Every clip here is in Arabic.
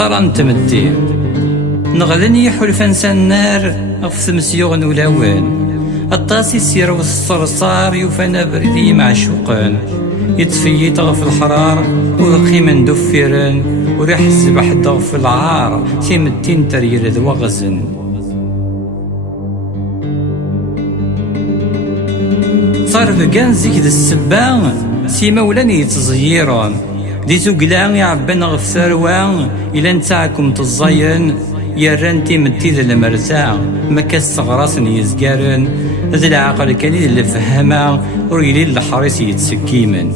صار تمدي نغلني يحلفن سنار غف مسيوغ ولاوان الطاسي سير والصرصار يوفانا بردي معشوقان يتفيت غف الحرار وذقي من دفيران وريح الزبح ضغف العار تيمتين ترير ذو غزن صار بقان زيك ذا السبان سيما ولاني يتزيرون دي زوقلان يعبان غف ثروان إلا نتاعكم تزين يران تيمتي ذا المرتاع ما كالصغراس يزقارن ذا العقل كان اللي فهما وريلي الحريص يتسكيمن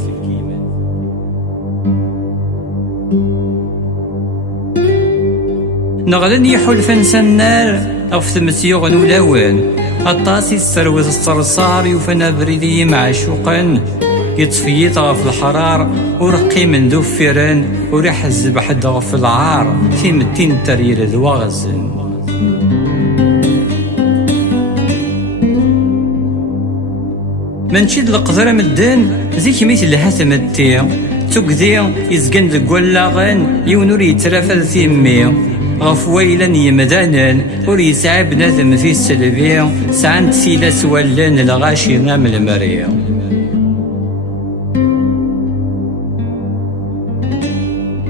نغلن يحلفن سنار غف مسيوغ ولاوان الطاسي السروس الصرصار يوفنا بريدي معشوقا يطفيت غف الحرار ورقي من ذو فيران وريح الزبح غف العار في متين ترير ذو غزن منشيد القدر مدن زيك ميت اللي هاتمتي تقدي يزقن ذو اللاغن يونور يترافل ثيمي غف ويلا يمدانا ور يسعى بنادم في السلبية سعان تسيلا سوالان الغاشي نام المريا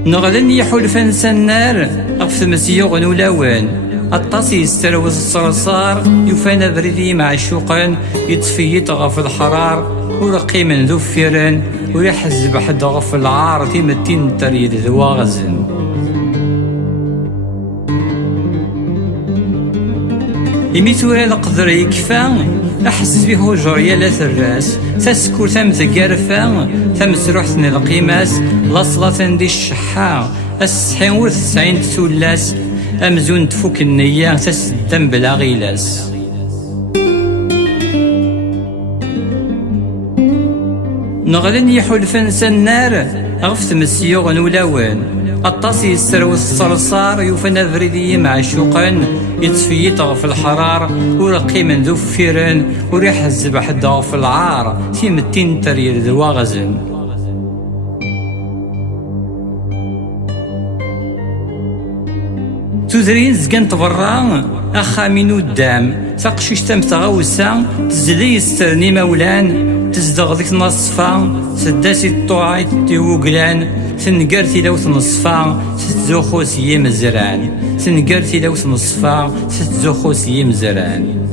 نغلن يحلفن سنار غف مسيوغ ولاوان الطاسي يستروز الصرصار يوفانا بريدي معشوقا يطفيت غف الحرار ورقي من ذو فيران وريح الزبح غف العار تيمتين تريد ذو غزن يميتورا القدر يكفى أحسس به جريا لا الراس تسكر ثم تقرفا ثم سروحتنا القيماس لاصلة دي الشحا السحين ورث سعين تسولاس أمزون تفك النية تسدم بلا غيلاس نغلن يحلفن سنار غفت مسيوغ ولاوان الطاسي السروس الصرصار يوفنا فريدي معشوقا يطفيت غف الحرار ورقي من ذو فيران وريح الزبح ضغف العار في متين ترير ذو غزن تدرين زقن تبرا أخا منو الدام تقشيش تم تغوسا تزلي يسترني مولان تزدغ ذيك نصفا سداسي الطوعي تيوقلان تنقرتي لو تنصفا ستزوخو سيم الزران تنقرتي لو تنصفا ستزوخو سيم الزران